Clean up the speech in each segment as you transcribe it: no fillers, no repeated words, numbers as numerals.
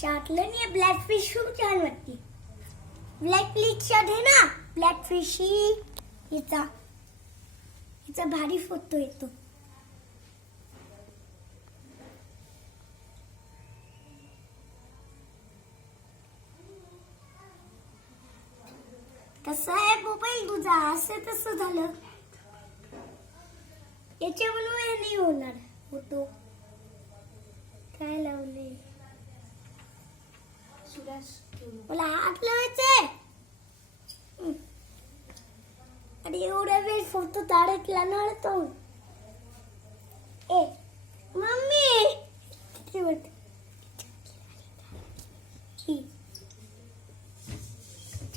शार्टला नाही black fish खूप छान वाटते. ब्लॅक फिश शर्ट आहे ना, ब्लॅक फिश हिचा भारी फोटो येतो. कसा आहे मोबाईल तुझा? असं तसं झालं. याच्यामुळे नाही होणार फोटो. काय लावले? मला हात लावायचंय. अरे एवढा वेळ फोटो काढतला ना तो. ए मम्मी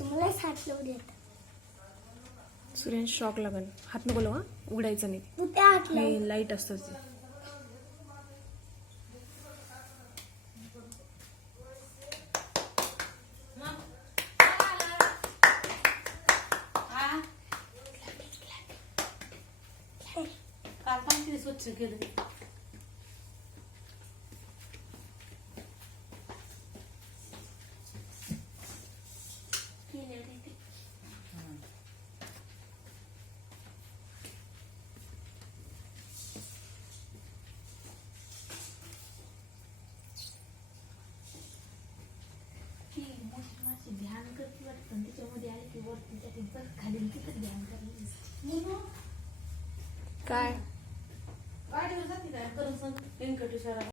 मला हात लावू देत. सूर्यांश शॉक लागल. हात नको लावू, उघडायचा नाही. तू त्या हात लाव. हे लाईट असतं ते. काल पण तिने स्वच्छ केलं. ध्यान करते वाटतं त्याच्यामध्ये आले की वरती खाली तिथं ध्यान करायचं. काय गाडीवर जाते काय करून सांग व्यंकटेश्वरा.